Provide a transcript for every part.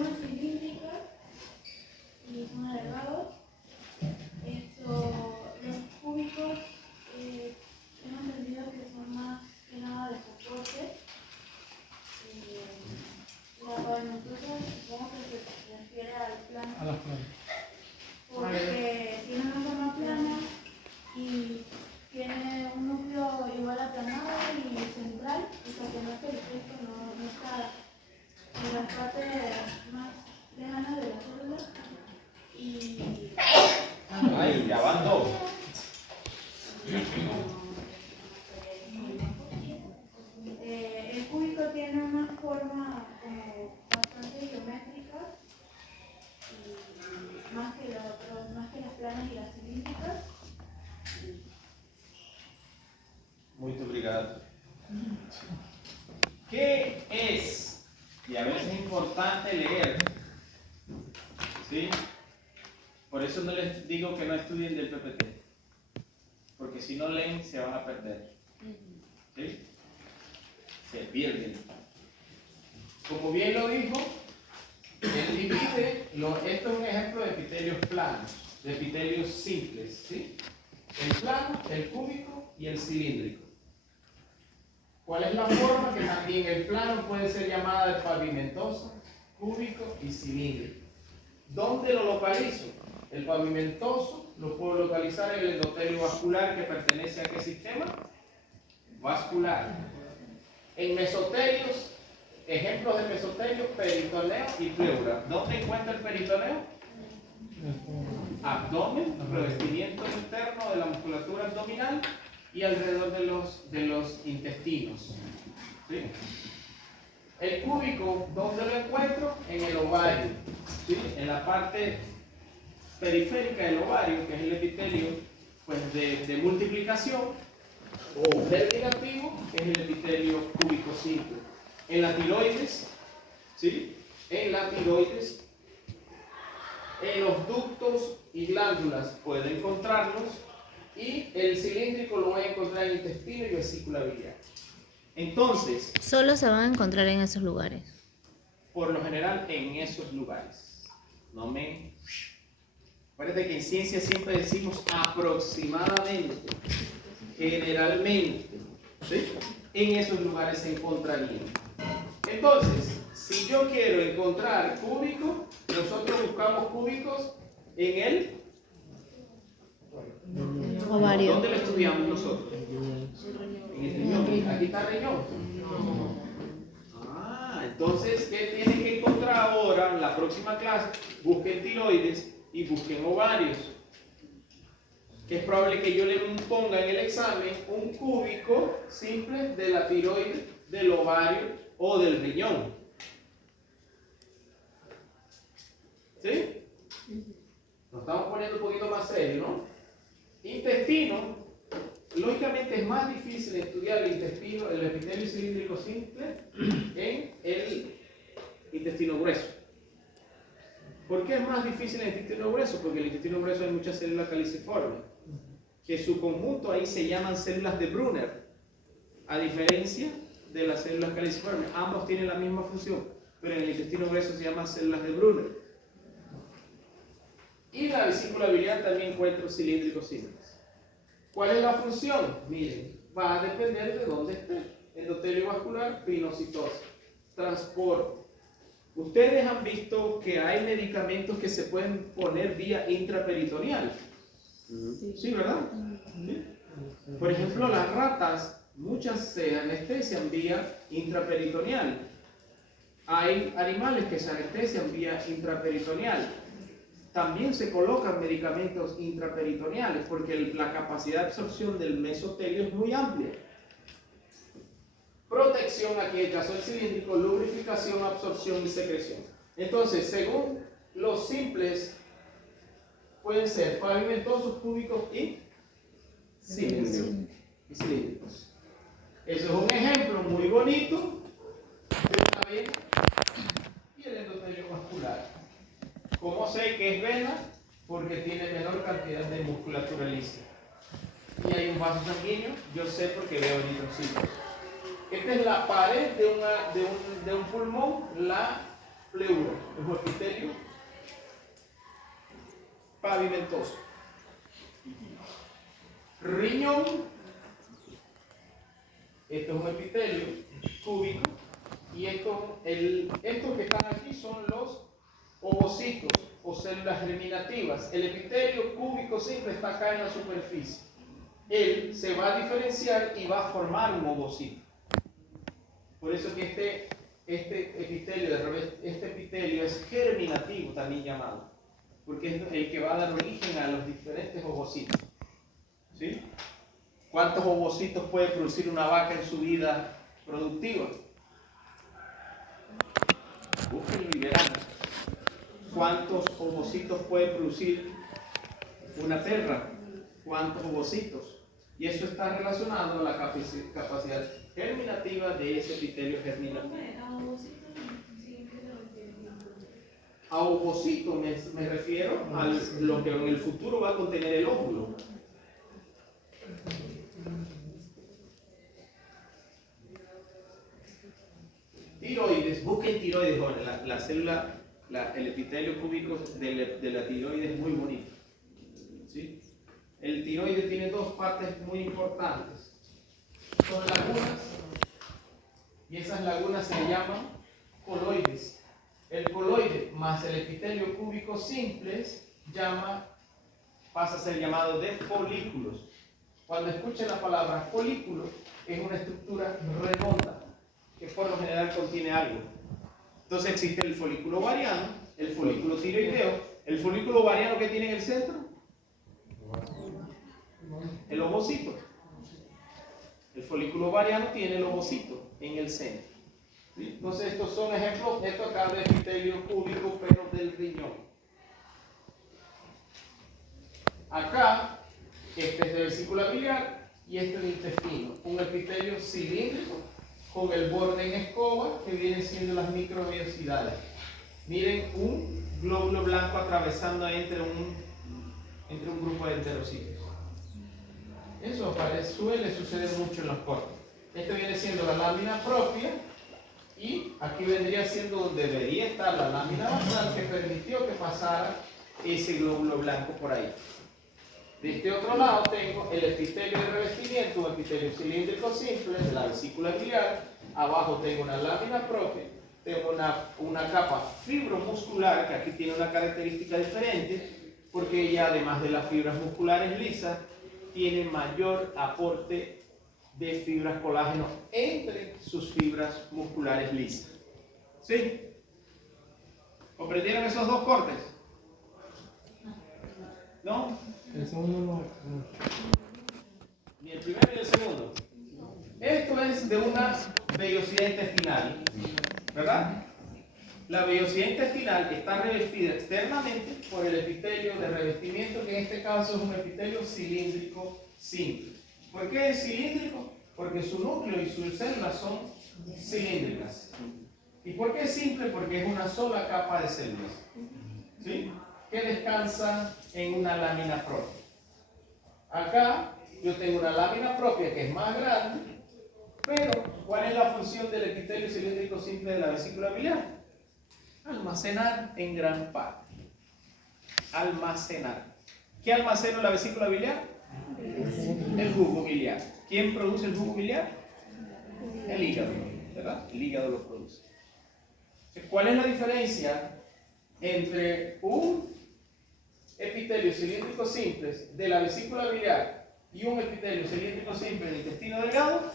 forma cilíndrica y son alargados. Los cúbicos hemos entendido que son más que nada de soporte. La pavimentación supongo que se refiere al plano. A las planas. Porque tiene una forma plana y tiene un núcleo igual aplanado y central, o sea que no es periférico, no está en las partes más lejanas de la célula. Y Ay, ya van dos. El cúbico tiene una forma como bastante geométrica, y más que las planas y las cilíndricas. Muy obrigado. ¿Qué es? Y a veces es importante leer. ¿Sí? Por eso no les digo que no estudien del PPT. Porque si no leen, se van a perder. ¿Sí? Se pierden. Como bien lo dijo, él divide, esto es un ejemplo de epitelios planos, de epitelios simples. ¿Sí? El plano, el cúbico y el cilíndrico. ¿Cuál es la forma? Que también el plano puede ser llamada de pavimentoso, cúbico y cilíndrico. ¿Dónde lo localizo? El pavimentoso lo puedo localizar en el endotelio vascular, que pertenece a ¿qué sistema? Vascular. En mesotelios, ejemplos de mesotelios, peritoneo y pleura. ¿Dónde encuentra el peritoneo? Abdomen, revestimiento interno de la musculatura abdominal y alrededor de los intestinos. ¿Sí? El cúbico, ¿dónde lo encuentro? En el ovario. ¿Sí? En la parte periférica del ovario, que es el epitelio pues, de multiplicación, o germinativo, que es el epitelio cúbico simple. En la tiroides, ¿sí? En la tiroides, en los ductos y glándulas puede encontrarlos, y el cilíndrico lo voy a encontrar en intestino y vesícula biliar. Entonces, Solo se van a encontrar en esos lugares. por lo general en esos lugares. No me... Acuérdate que en ciencia siempre decimos aproximadamente, generalmente, ¿sí? En esos lugares se encontrarían. Entonces, si yo quiero encontrar cúbico, nosotros buscamos cúbicos en el Ovario. ¿dónde lo estudiamos nosotros? En el riñón. Aquí está el riñón. Entonces, ¿qué tienen que encontrar ahora en la próxima clase? Busquen tiroides y busquen ovarios. Que es probable que yo le ponga en el examen un cúbico simple de la tiroides, del ovario o del riñón. ¿Sí? Nos estamos poniendo un poquito más serios, ¿no? Intestino, lógicamente es más difícil estudiar el intestino, el epitelio cilíndrico simple, en el intestino grueso. ¿Por qué es más difícil el intestino grueso? Porque en el intestino grueso hay muchas células caliciformes, que su conjunto ahí se llaman células de Brunner, a diferencia de las células caliciformes. Ambos tienen la misma función, pero en el intestino grueso se llaman células de Brunner. Y la vesícula biliar también encuentro cilíndricos simples. ¿Cuál es la función? Miren, va a depender de dónde esté. Endotelio vascular, pinocitosis, transporte. Ustedes han visto que hay medicamentos que se pueden poner vía intraperitoneal. Sí, ¿verdad? ¿Sí? Por ejemplo, las ratas, muchas se anestesian vía intraperitoneal. Hay animales que se anestesian vía intraperitoneal. También se colocan medicamentos intraperitoneales porque la capacidad de absorción del mesotelio es muy amplia. Protección, aquí el caso del cilíndrico, lubrificación, absorción y secreción. Entonces, según los simples, pueden ser pavimentosos, cúbicos y cilíndricos. Eso es un ejemplo muy bonito de una vena y el endotelio vascular. ¿Cómo sé que es vena? Porque tiene menor cantidad de musculatura lisa. Y hay un vaso sanguíneo, yo sé porque veo eritrocitos. Esta es la pared de un pulmón, la pleura, es un epitelio pavimentoso. Riñón, esto es un epitelio cúbico, y estos que están aquí son los ovocitos o células germinativas. El epitelio cúbico simple está acá en la superficie. Él se va a diferenciar y va a formar un ovocito. Por eso que este epitelio es germinativo, también llamado, porque es el que va a dar origen a los diferentes ovocitos. ¿Sí? ¿Cuántos ovocitos puede producir una vaca en su vida productiva? Búsquenlo y verán. ¿Cuántos ovocitos puede producir una perra? ¿Cuántos ovocitos? Y eso está relacionado a la capacidad germinativa de ese epitelio germinativo. A ovocito me refiero a lo que en el futuro va a contener el óvulo. Tiroides, busquen tiroides, jóvenes. La célula, el epitelio cúbico de la tiroides es muy bonito. ¿Sí? El tiroides tiene dos partes muy importantes. Son lagunas, y esas lagunas se llaman coloides. El coloide más el epitelio cúbico simples pasa a ser llamado de folículos. Cuando escuchen la palabra folículo, es una estructura redonda que por lo general contiene algo. Entonces existe el folículo ovariano, el folículo tiroideo. El folículo ovariano, ¿qué tiene en el centro? El ovocito. El folículo ovariano tiene el ovocito en el centro. ¿Sí? Entonces estos son ejemplos, esto acá de epitelio cúbico, pero del riñón. Acá, este es de vesícula biliar y este es del intestino. Un epitelio cilíndrico con el borde en escoba que vienen siendo las microvellosidades. Miren un glóbulo blanco atravesando entre un grupo de enterocitos. Eso suele suceder mucho en los cortes. Este viene siendo la lámina propia y aquí vendría siendo donde debería estar la lámina basal que permitió que pasara ese glóbulo blanco por ahí. De este otro lado tengo el epitelio de revestimiento, un epitelio cilíndrico simple de la vesícula biliar. Abajo tengo una lámina propia, tengo una capa fibromuscular que aquí tiene una característica diferente porque ella, además de las fibras musculares lisas, tiene mayor aporte de fibras colágeno entre sus fibras musculares lisas. ¿Sí? ¿Comprendieron esos dos cortes? ¿No? El segundo no. Ni el primero ni el segundo. Esto es de una vellosidad intestinal, ¿verdad? La vellosidad intestinal está revestida externamente por el epitelio de revestimiento, que en este caso es un epitelio cilíndrico simple. ¿Por qué es cilíndrico? Porque su núcleo y sus células son cilíndricas. ¿Y por qué es simple? Porque es una sola capa de células, ¿sí? Que descansa en una lámina propia. Acá yo tengo una lámina propia que es más grande, pero ¿cuál es la función del epitelio cilíndrico simple de la vesícula biliar? Almacenar en gran parte. Almacenar. ¿Qué almacena la vesícula biliar? El jugo biliar. ¿Quién produce el jugo biliar? El hígado, ¿verdad? El hígado lo produce. ¿Cuál es la diferencia entre un epitelio cilíndrico simple de la vesícula biliar y un epitelio cilíndrico simple del intestino delgado?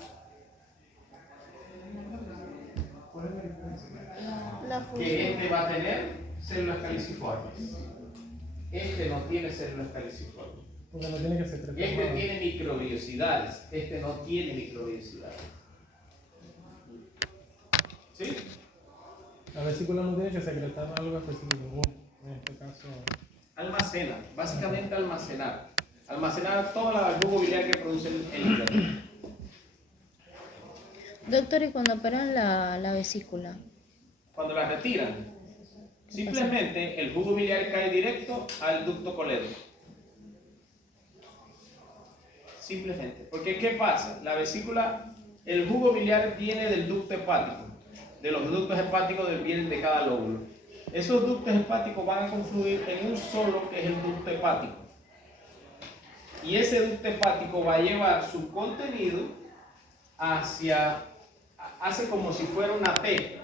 Que este va a tener células caliciformes. Este no tiene células caliciformes. Porque no tiene que secretar. Este tiene microvellosidades. Este no tiene microvellosidades. ¿Sí? La vesícula no tiene que secretar algo específico. En este caso. Almacena. Básicamente almacenar. Almacenar toda la jugo biliar que produce el hígado. Doctor, ¿y cuando operan la vesícula? Cuando la retiran, simplemente el jugo biliar cae directo al ducto colédoco. Simplemente. Porque ¿qué pasa? La vesícula, el jugo biliar viene del ducto hepático. de los ductos hepáticos del bien de cada lóbulo. Esos ductos hepáticos van a confluir en un solo, que es el ducto hepático. Y ese ducto hepático va a llevar su contenido hace como si fuera una T.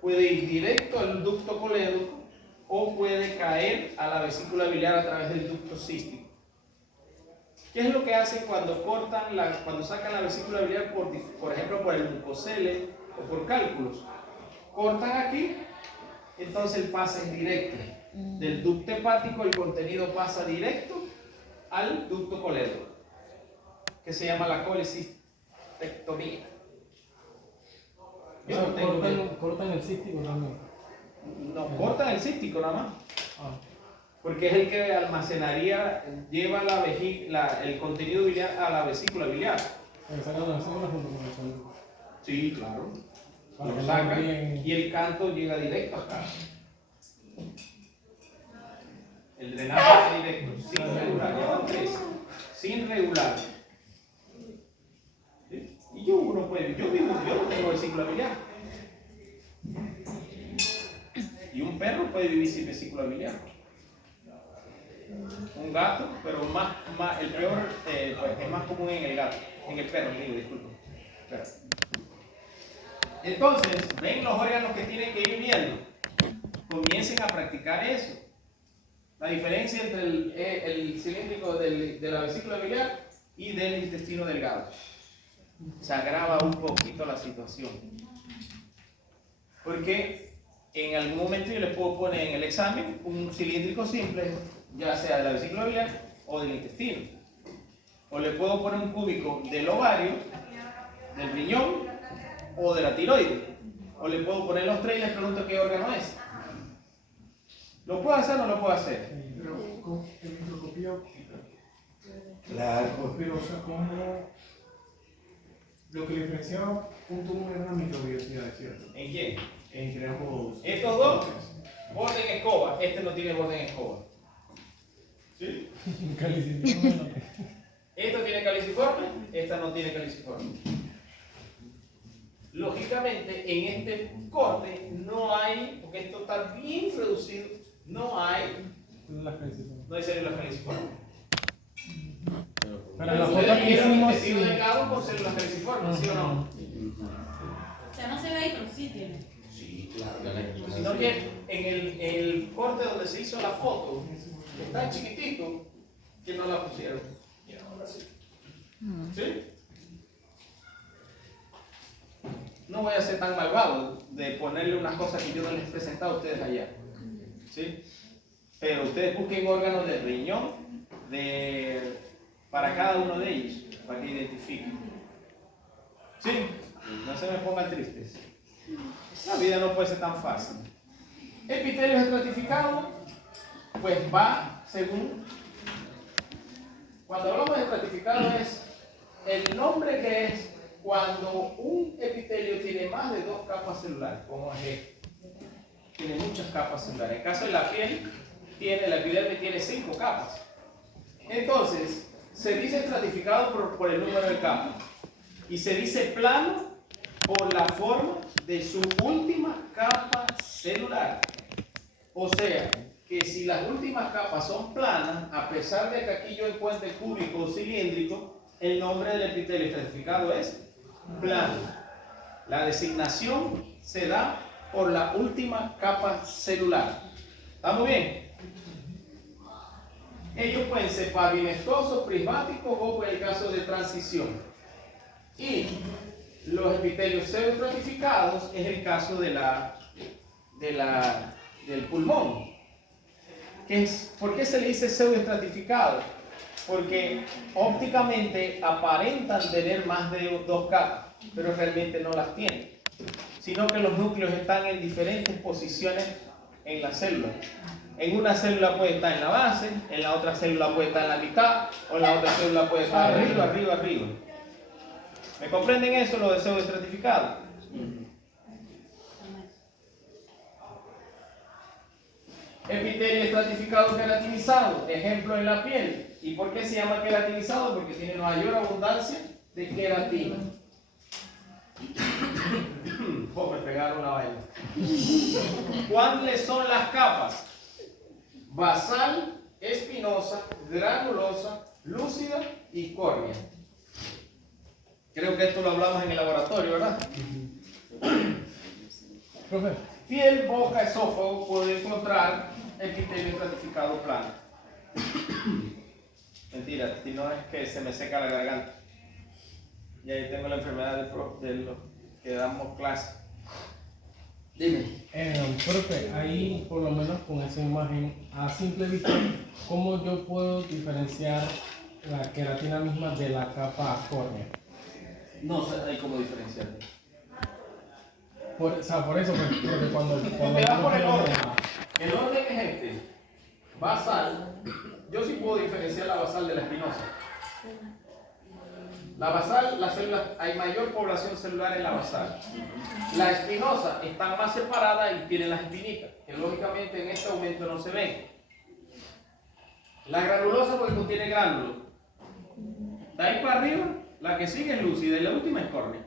Puede ir directo al ducto colédoco o puede caer a la vesícula biliar a través del ducto cístico. ¿Qué es lo que hacen cuando cuando sacan la vesícula biliar, por ejemplo, por el mucocele o por cálculos? Cortan aquí, entonces el pase es directo. Del ducto hepático el contenido pasa directo al ducto colédoco, que se llama la colecistectomía. Yo no tengo cortan el cístico también. No, cortan el cístico nada más. Ah. Porque es el que almacenaría, lleva el contenido biliar a la vesícula biliar. Sacan la vesícula junto con el colédoco. Sí, claro. Para que Lo no sacan bien- y el canto llega directo acá. El drenaje es directo, sin regular, ya van tres. Sin regular. ¿Sí? Y yo no tengo vesícula biliar. Y un perro puede vivir sin vesícula biliar. Un gato, pero el peor pues, es más común en el gato, en el perro, disculpen. Perro. Entonces, ven los órganos que tienen que ir viendo. Comiencen a practicar eso. La diferencia entre el cilíndrico de la vesícula biliar y del intestino delgado. Se agrava un poquito la situación. Porque en algún momento yo les puedo poner en el examen un cilíndrico simple, ya sea de la vesícula biliar o del intestino. O le puedo poner un cúbico del ovario, del riñón o de la tiroides. O le puedo poner los tres y les pregunto qué órgano es. ¿Lo puedo hacer o no lo puedo hacer? Pero con el microscopía óptica. Claro. Pero, o sea, como lo que le diferenciaba un tumor era la microbiología, ¿cierto? ¿En quién? Entre ambos. Estos dos, borde en escoba. Este no tiene borde en escoba. ¿Sí? Caliciforme no. Esto tiene caliciforme, esta no tiene caliciforme. Lógicamente, en este corte no hay, porque esto está bien reducido, no hay células caliciformes. Pero en la foto que Ustedes vieron hicimos, intestino sí. delgado con células caliciformes, ¿sí o no? O sea, no se ve ahí, pero sí tiene. Sí, claro. Sino que en el corte donde se hizo la foto, es tan chiquitito que no la pusieron. Y ahora sí. ¿Sí? No voy a ser tan malvado de ponerle unas cosas que yo no les he presentado a ustedes allá. ¿Sí? Pero ustedes busquen órganos de riñón para cada uno de ellos, para que identifiquen. ¿Sí? No se me pongan tristes. La vida no puede ser tan fácil. Epitelio estratificado, pues va según. Cuando hablamos de estratificado es el nombre que es cuando un epitelio tiene más de 2 capas celulares, como es este. Tiene muchas capas celulares. En el caso de la piel, la epidermis tiene 5 capas. Entonces, se dice estratificado por el número de capas. Y se dice plano por la forma de su última capa celular. O sea, que si las últimas capas son planas, a pesar de que aquí yo encuentre cúbico o cilíndrico, el nombre del epitelio estratificado es plano. La designación se da por la última capa celular. ¿Estamos bien? Ellos pueden ser pavimentosos, prismáticos o por el caso de transición. Y los epitelios pseudoestratificados es el caso del pulmón. ¿Por qué se le dice pseudoestratificado? Porque ópticamente aparentan tener más de 2 capas, pero realmente no las tienen, sino que los núcleos están en diferentes posiciones en la célula. En una célula puede estar en la base, en la otra célula puede estar en la mitad, o en la otra célula puede estar arriba. ¿Me comprenden eso, lo de pseudoestratificado? Epitelio estratificado queratinizado, ejemplo en la piel. ¿Y por qué se llama queratinizado? Porque tiene mayor abundancia de queratina. Oh, me pegaron la vaina. ¿Cuáles son las capas? Basal, espinosa, granulosa, lúcida y córnea. Creo que esto lo hablamos en el laboratorio, ¿verdad? Profe, Piel, boca, esófago, puede encontrar epitelio estratificado plano. Mentira, si no es que se me seca la garganta. Y ahí tengo la enfermedad de los que damos clase. Dime. profe, ahí por lo menos con esa imagen, a simple vista, ¿cómo yo puedo diferenciar la queratina misma de la capa córnea? No sé, hay cómo diferenciar. Por eso, porque cuando Te vas por el uno orden. pone El orden es este. Basal. Yo sí puedo diferenciar la basal de la espinosa. La basal, las células, hay mayor población celular en la basal. La espinosa están más separadas y tienen las espinitas, que lógicamente en este aumento no se ven. La granulosa porque contiene gránulos. De ahí para arriba, la que sigue es lúcida y la última es córnea.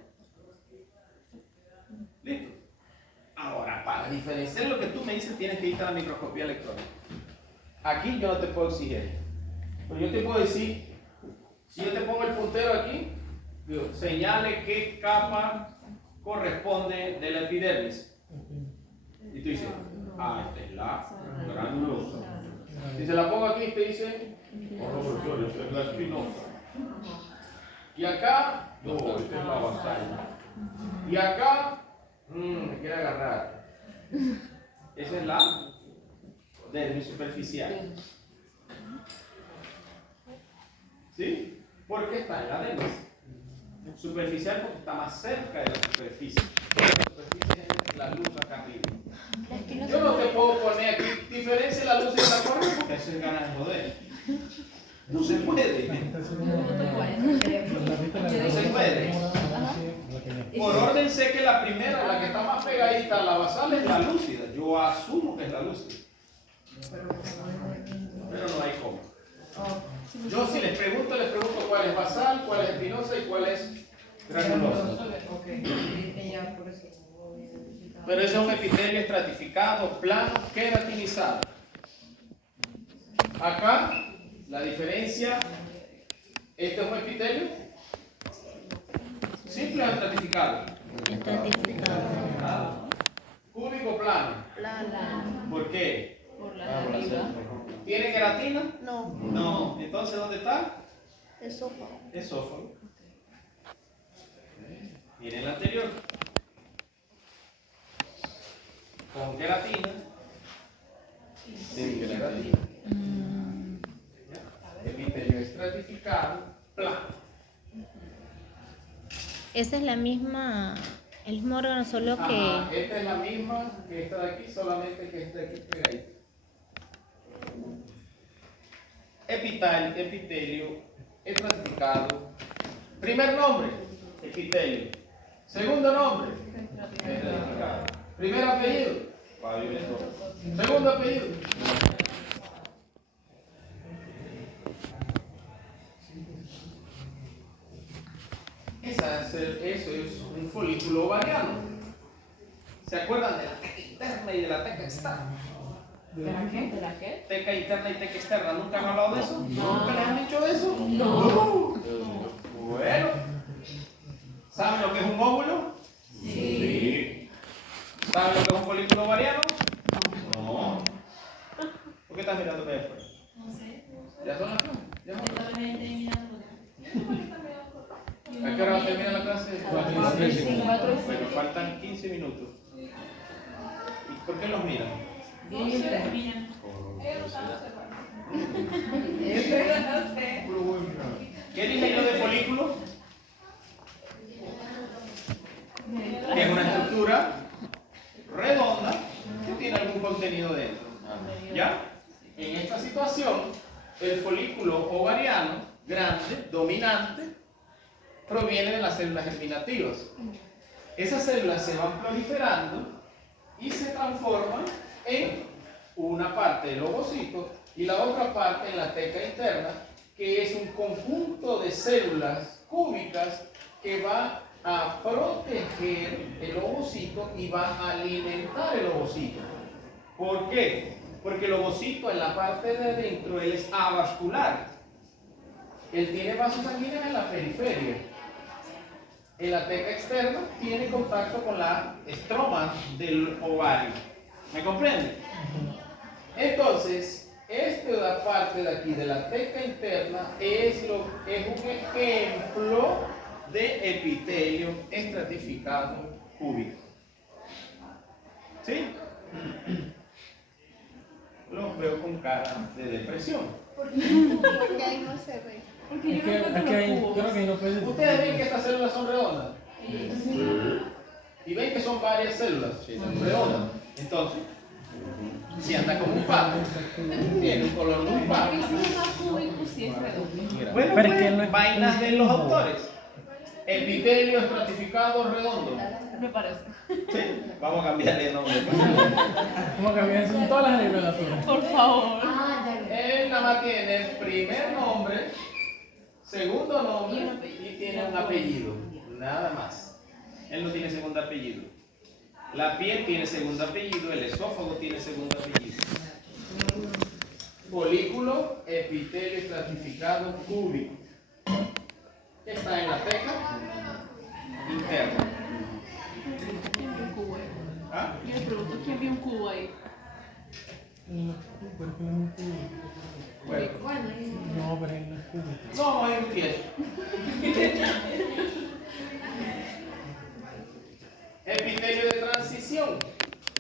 ¿Listo? Ahora, para diferenciar lo que tú me dices, tienes que ir a la microscopía electrónica. Aquí yo no te puedo exigir. Pero yo te puedo decir, si yo te pongo el puntero aquí, digo, señale qué capa corresponde de la epidermis. Y tú dices, esta es la granulosa. Si se la pongo aquí, te dice, oh, profesor, esta es la espinosa. Y acá, no, esta es la basal. Y acá, me quiere agarrar. Esa es la dermis superficial. ¿Sí? ¿Por qué está en la dermis? Superficial porque está más cerca de la superficie. La superficie es la luz acá arriba. Yo no te puedo poner aquí, diferencia la luz y la córnea porque eso es ganas de joder. No se puede. No se puede. Por orden sé que la primera, la que está más pegadita a la basal es la lúcida. Yo asumo que es la lúcida. Pero no hay cómo. Yo si les pregunto cuál es basal, cuál es espinosa y cuál es granulosa. Pero ese es un epitelio estratificado, plano, queratinizado. Acá, la diferencia, este es un epitelio simple o estratificado. Estratificado. Cúbico plano. ¿Por qué? ¿Tiene queratina? No, No. Entonces, ¿dónde está? esófago. Esófago. Miren el anterior. Con queratina. Sin queratina. Epitelio estratificado, plano. Esa es la misma, el mismo órgano, solo que Ajá, esta es la misma que esta de aquí, solamente que esta de aquí pegadita. Epitelio estratificado. Primer nombre, epitelio. Segundo nombre, estratificado. Primer apellido, segundo apellido. Eso es un folículo ovariano. ¿Se acuerdan de la teca interna y de la teca externa? ¿De la qué? ¿De la qué? Teca interna y teca externa, ¿nunca han hablado de eso? No. ¿Nunca les han dicho eso? No. Bueno, ¿saben lo que es un óvulo? Sí. ¿Saben lo que es un folículo ovariano? No. ¿Por qué estás mirando para allá afuera? No sé. ¿Ya son las clases? ¿Ya son las clases? Estaba terminando. ¿A qué hora termina la clase? 4:35. Bueno, faltan 15 minutos. ¿Y por qué los miran? No sé, terminan. ¿Qué dije yo de folículo? Que es una estructura redonda que tiene algún contenido dentro. ¿Ya? En esta situación, el folículo ovariano grande, dominante, proviene de las células germinativas. Esas células se van proliferando y se transforman en una parte del ovocito y la otra parte en la teca interna, que es un conjunto de células cúbicas que va a proteger el ovocito y va a alimentar el ovocito. ¿Por qué? Porque el ovocito en la parte de adentro él es avascular. Él tiene vasos sanguíneos en la periferia. En la teca externa tiene contacto con la estroma del ovario. ¿Me comprende? Entonces, esta parte de aquí, de la teca interna, es un ejemplo de epitelio estratificado cúbico. ¿Sí? Los veo con cara de depresión. Porque ahí no se ve. Porque Es yo que, no es que encuentro ahí, los creo cubos. que ahí no puede. Ustedes ven que estas células son redondas. Y ven que son varias células redondas. Entonces, si anda como un pato, tiene un color de un pato. Eso es más cúbico si es redondo. Bueno, Pero es pues, que no es- vainas de los autores. Epitelio estratificado redondo. Me parece. Sí, vamos a cambiar de nombre. ¿Cómo cambian? Son todas las literaturas. Por favor. Él nada más tiene el primer nombre, segundo nombre y tiene un apellido. Nada más. Él no tiene segundo apellido. La piel tiene segundo apellido, el esófago tiene segundo apellido. Folículo epitelio estratificado cúbico. Que está en la teca interna. ¿Quién vio un cubo ahí? ¿Ah? Yo le pregunto, ¿quién vio un cubo ahí? No, pero es que no es cubo. Bueno, No, pero no es cubo. no, es un pie. Epitelio de transición.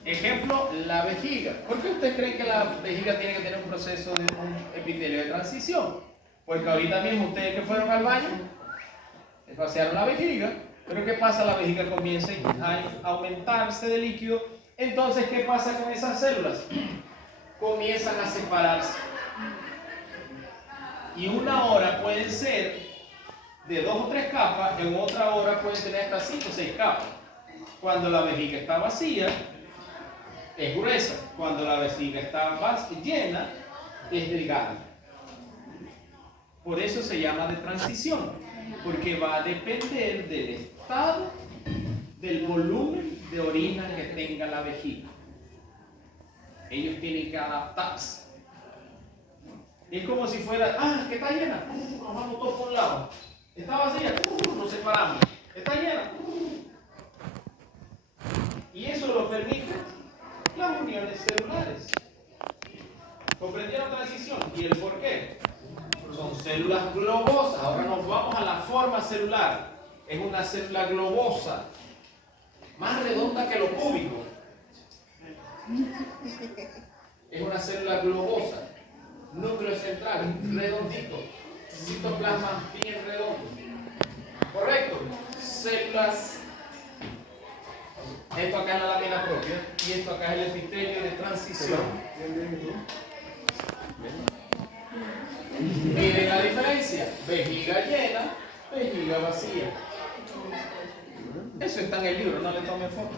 Ejemplo, la vejiga. ¿Por qué ustedes creen que la vejiga tiene que tener un proceso de un epitelio de transición? Porque ahorita mismo ustedes que fueron al baño, vaciaron la vejiga, pero ¿qué pasa? La vejiga comienza a aumentarse de líquido. Entonces, ¿qué pasa con esas células? Comienzan a separarse. Y una hora pueden ser de 2 o 3 capas, en otra hora pueden tener hasta 5 o 6 capas. Cuando la vejiga está vacía, es gruesa. Cuando la vejiga está llena, es delgada. Por eso se llama de transición, porque va a depender del estado, del volumen de orina que tenga la vejiga. Ellos tienen que adaptarse. Es como si fuera, que está llena, nos vamos todos por un lado. Está vacía, nos separamos. Está llena. Y eso lo permite las uniones celulares. ¿Comprendieron la transición? ¿Y el por qué? Son células globosas. Ahora nos vamos a la forma celular. Es una célula globosa, más redonda que lo cúbico. Es una célula globosa. Núcleo central, redondito. Citoplasma bien redondo. ¿Correcto? Células. Esto acá es la lámina propia y esto acá es el epitelio de transición. Miren la diferencia. Vejiga llena, vejiga vacía. Eso está en el libro, no le tomen foto.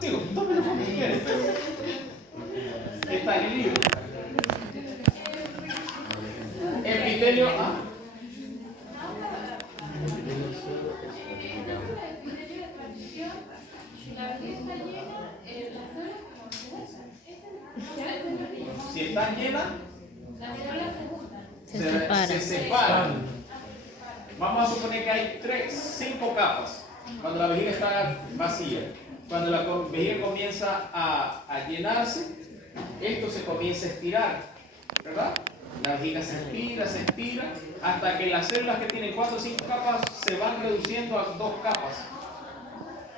Digo, tomen foto si quieren, pero está en el libro. Epitelio A. Si están llenas, se separan. Vamos a suponer que hay 5 capas. Cuando la vejiga está vacía, cuando la vejiga comienza a llenarse, esto se comienza a estirar, ¿verdad? La vejiga se estira, hasta que las células que tienen 4 o 5 capas se van reduciendo a 2 capas.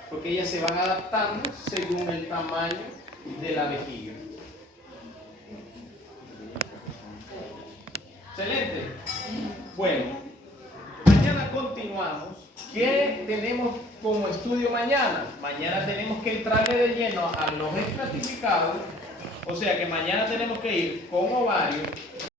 Porque ellas se van adaptando según el tamaño de la vejiga. Excelente. Bueno, mañana continuamos. ¿Qué tenemos como estudio mañana? Mañana tenemos que entrarle de lleno a los estratificados. O sea que mañana tenemos que ir con ovario